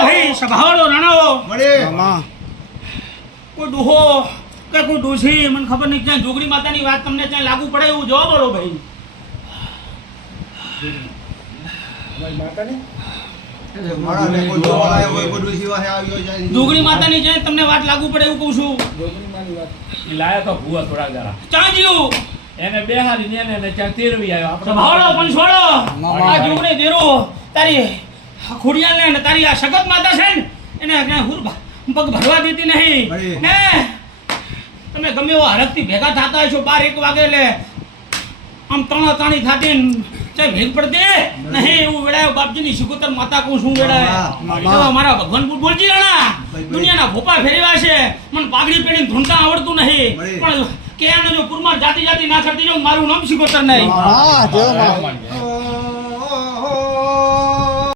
ભાઈ સભાવાળો રાણાઓ મળે કોઈ ડોહો કે કોઈ ડોસી મને ખબર નહીં ક્યાં જોગણી માતાની વાત તમને ત્યાં લાગુ પડે એવું જવાબ બોલો ભાઈ. જોગણી માતાની છે તમને વાત લાગુ પડે એવું કહું છું. લાયા તો ભૂવા થોડા જરા ક્યાં જીવ એને બેહારી એને ચાર તેરવી આવ્યો સભાવાળો પણ છોડો આ જોગણી દેરો તારી ખોડિયાલ ને તારી આ સગત માતા છે ને એને ક્યાં હુરબા પગ ભરવા દેતી નહીં ને તમે ગમે એવો હરકથી ભેગા થતા હોય છો 12-1 વાગે એટલે આમ તાણી થતી ચાહે ભેગ પડતી નહીં એવું વેડાયો બાપજીની શિકોતર માતા કહું શું વેડાય મારા ભગવાન બોલજી રાણા દુનિયાના ભોપા ફેરવ્યા છે મને પાઘડી પહેરીને ધૂણતા આવડતું નહીં પણ કે આનો જો પુરમાર જાતિ ના કરતી જો મારું નામ શિકોતર નહીં